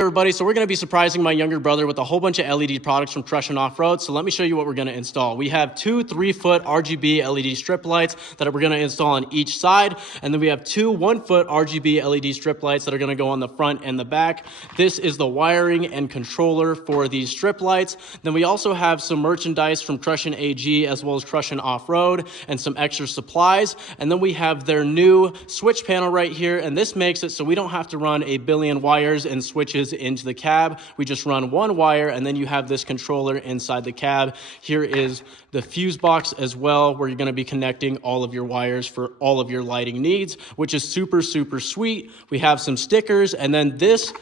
Everybody, so we're going to be surprising my younger brother with a whole bunch of LED products from Crush and Off-Road. So let me show you what we're going to install. We have two 3-foot RGB LED strip lights that we're going to install on each side. And then we have two 1-foot RGB LED strip lights that are going to go on the front and the back. This is the wiring and controller for these strip lights. Then we also have some merchandise from Crush and AG as well as Crush and Off-Road and some extra supplies. And then we have their new switch panel right here. And this makes it so we don't have to run a billion wires and switches into the cab. We just run one wire, and then you have this controller inside the cab. Here is the fuse box as well, where you're going to be connecting all of your wires for all of your lighting needs, which is super sweet. We have some stickers, and then this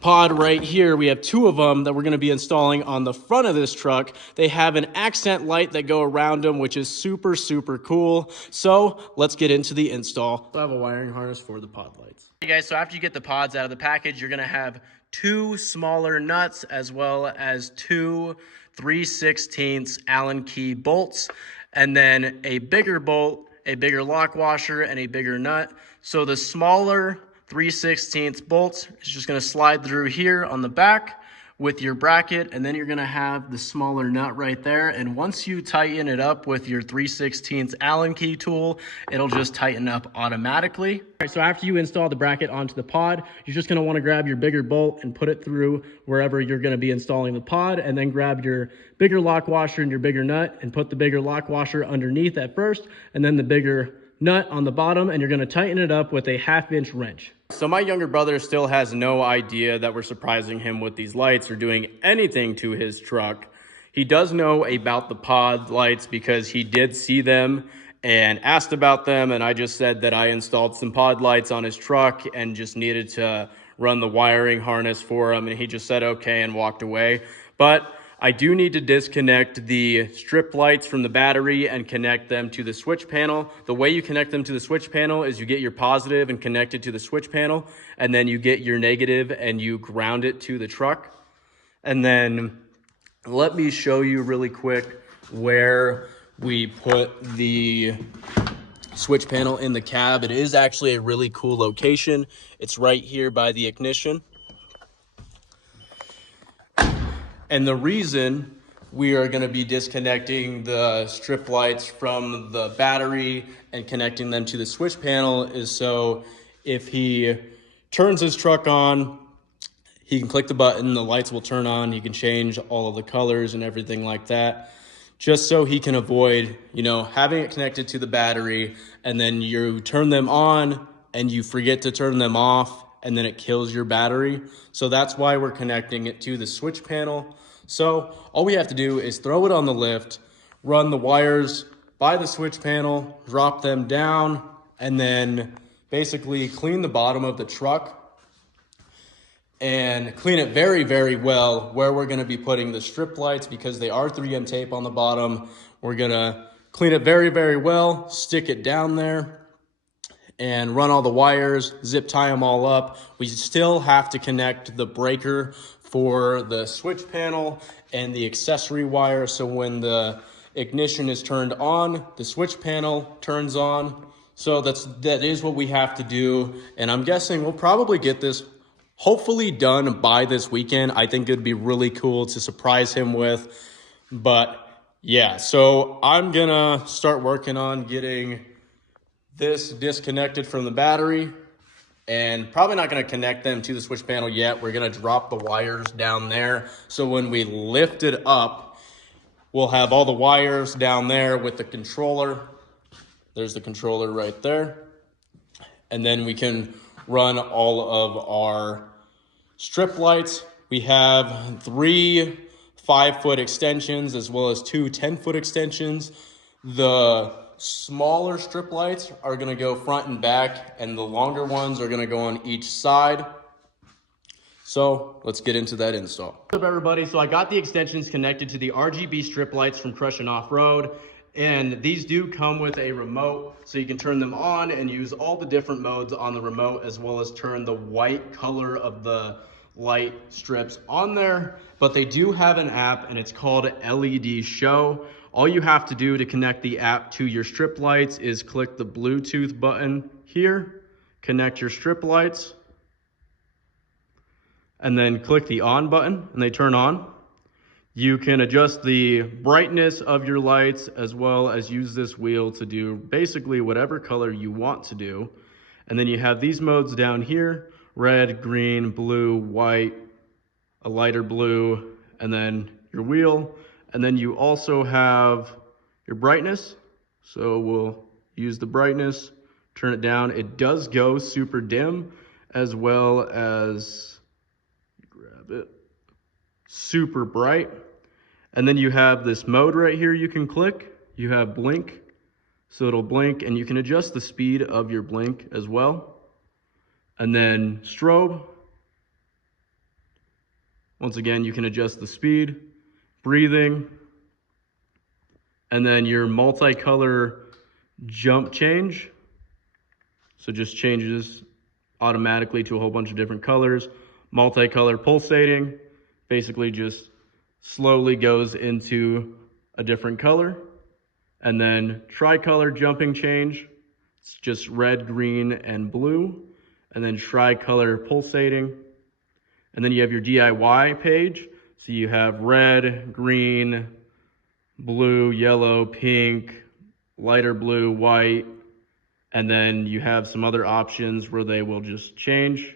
pod right here, we have two of them that we're going to be installing on the front of this truck. They have an accent light that go around them, which is super cool. So let's get into the install. I have a wiring harness for the pod lights. Hey guys, so after you get the pods out of the package, you're going to have two smaller nuts as well as two 3/16 Allen key bolts, and then a bigger bolt, a bigger lock washer, and a bigger nut. So the smaller 3/16 bolts is just going to slide through here on the back with your bracket, and then you're going to have the smaller nut right there. And once you tighten it up with your 3/16 Allen key tool, it'll just tighten up automatically. All right, so after you install the bracket onto the pod, you're just going to want to grab your bigger bolt and put it through wherever you're going to be installing the pod, and then grab your bigger lock washer and your bigger nut and put the bigger lock washer underneath at first, and then the bigger nut on the bottom, and you're going to tighten it up with a 1/2-inch wrench. So my younger brother still has no idea that we're surprising him with these lights or doing anything to his truck. He does know about the pod lights because he did see them and asked about them, and I just said that I installed some pod lights on his truck and just needed to run the wiring harness for him, and he just said okay and walked away. But I do need to disconnect the strip lights from the battery and connect them to the switch panel. The way you connect them to the switch panel is you get your positive and connect it to the switch panel, and then you get your negative and you ground it to the truck. And then let me show you really quick where we put the switch panel in the cab. It is actually a really cool location. It's right here by the ignition. And the reason we are going to be disconnecting the strip lights from the battery and connecting them to the switch panel is so if he turns his truck on, he can click the button, the lights will turn on, he can change all of the colors and everything like that, just so he can avoid, having it connected to the battery and then you turn them on and you forget to turn them off and then it kills your battery. So that's why we're connecting it to the switch panel. So all we have to do is throw it on the lift, run the wires by the switch panel, drop them down, and then basically clean the bottom of the truck and clean it very well where we're going to be putting the strip lights because they are 3M tape on the bottom. We're going to clean it very well, stick it down there, and run all the wires, zip tie them all up. We still have to connect the breaker for the switch panel and the accessory wire, so when the ignition is turned on, the switch panel turns on. So that is what we have to do, and I'm guessing we'll probably get this hopefully done by this weekend. I think it'd be really cool to surprise him with. But yeah, so I'm gonna start working on getting this disconnected from the battery, and probably not going to connect them to the switch panel yet. We're going to drop the wires down there, so when we lift it up, we'll have all the wires down there with the controller. There's the controller right there, and then we can run all of our strip lights. We have 3 5-foot extensions as well as 2 10-foot extensions. The smaller strip lights are going to go front and back, and the longer ones are going to go on each side. So let's get into that install. What's up everybody? So I got the extensions connected to the RGB strip lights from Crush and Off-Road, and these do come with a remote, so you can turn them on and use all the different modes on the remote, as well as turn the white color of the light strips on there. But they do have an app, and it's called LED Show. All you have to do to connect the app to your strip lights is click the Bluetooth button here, connect your strip lights, and then click the on button and they turn on. You can adjust the brightness of your lights as well as use this wheel to do basically whatever color you want to do. And then you have these modes down here: red, green, blue, white, a lighter blue, and then your wheel. And then you also have your brightness. So we'll use the brightness, turn it down. It does go super dim, as well as, grab it, super bright. And then you have this mode right here you can click. You have blink, so it'll blink, and you can adjust the speed of your blink as well. And then strobe. Once again, you can adjust the speed, breathing, and then your multicolor jump change. So just changes automatically to a whole bunch of different colors. Multicolor pulsating, basically just slowly goes into a different color. And then tricolor jumping change, it's just red, green, and blue. And then tricolor pulsating. And then you have your DIY page. So you have red, green, blue, yellow, pink, lighter blue, white. And then you have some other options where they will just change.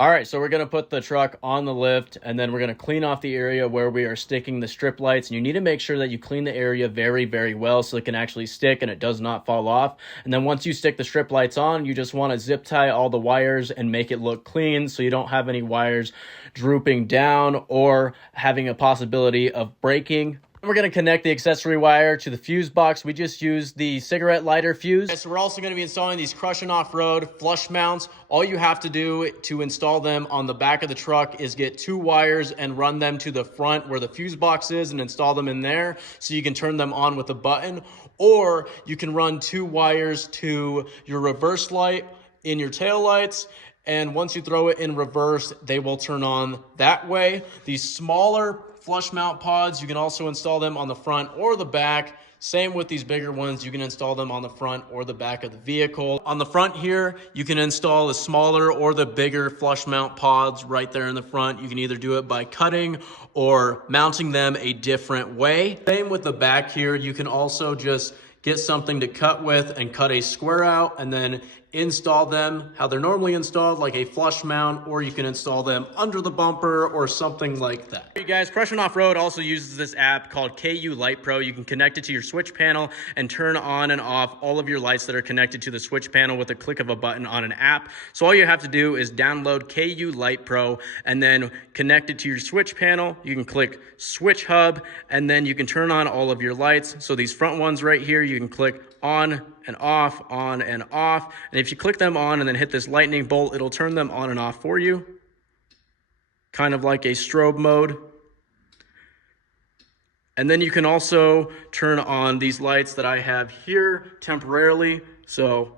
All right, so we're gonna put the truck on the lift, and then we're gonna clean off the area where we are sticking the strip lights. And you need to make sure that you clean the area very, very well so it can actually stick and it does not fall off. And then once you stick the strip lights on, you just wanna zip tie all the wires and make it look clean so you don't have any wires drooping down or having a possibility of breaking. We're going to connect the accessory wire to the fuse box. We just used the cigarette lighter fuse. Okay, so we're also going to be installing these Crushing Off-Road flush mounts. All you have to do to install them on the back of the truck is get 2 wires and run them to the front where the fuse box is and install them in there so you can turn them on with a button. Or you can run 2 wires to your reverse light in your tail lights, and once you throw it in reverse, they will turn on that way. These smaller flush mount pods, you can also install them on the front or the back. Same with these bigger ones, you can install them on the front or the back of the vehicle. On the front here, you can install the smaller or the bigger flush mount pods right there in the front. You can either do it by cutting or mounting them a different way. Same with the back here, you can also just get something to cut with and cut a square out and then install them how they're normally installed, like a flush mount, or you can install them under the bumper or something like that. Hey guys, Crushing Off-Road also uses this app called KU Light Pro. You can connect it to your switch panel and turn on and off all of your lights that are connected to the switch panel with a click of a button on an app. So all you have to do is download KU Light Pro and then connect it to your switch panel. You can click Switch Hub and then you can turn on all of your lights. So these front ones right here, you can click on and off, on and off. And if you click them on and then hit this lightning bolt, it'll turn them on and off for you. Kind of like a strobe mode. And then you can also turn on these lights that I have here temporarily. So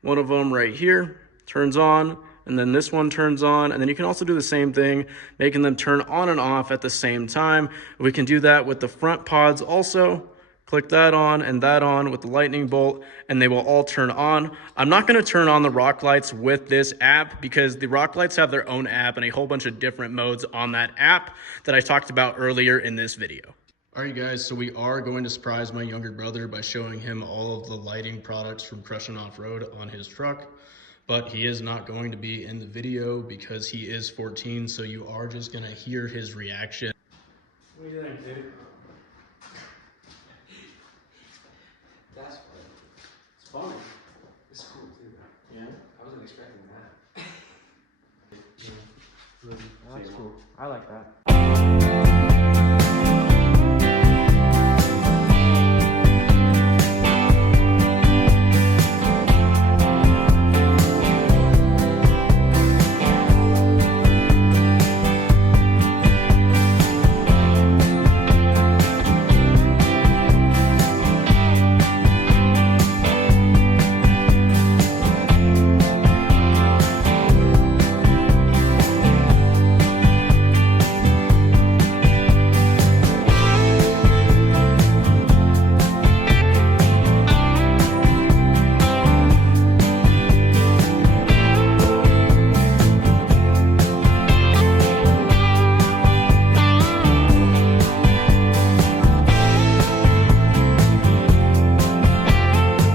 one of them right here turns on, and then this one turns on, and then you can also do the same thing, making them turn on and off at the same time. We can do that with the front pods also. Click that on and that on with the lightning bolt, and they will all turn on. I'm not going to turn on the rock lights with this app because the rock lights have their own app and a whole bunch of different modes on that app that I talked about earlier in this video. All right, guys, so we are going to surprise my younger brother by showing him all of the lighting products from Crushing Off-Road on his truck, but he is not going to be in the video because he is 14, so you are just going to hear his reaction. What do you think, dude? That's funny. It's funny. It's cool too. Yeah? I wasn't expecting that. That's cool. I like that.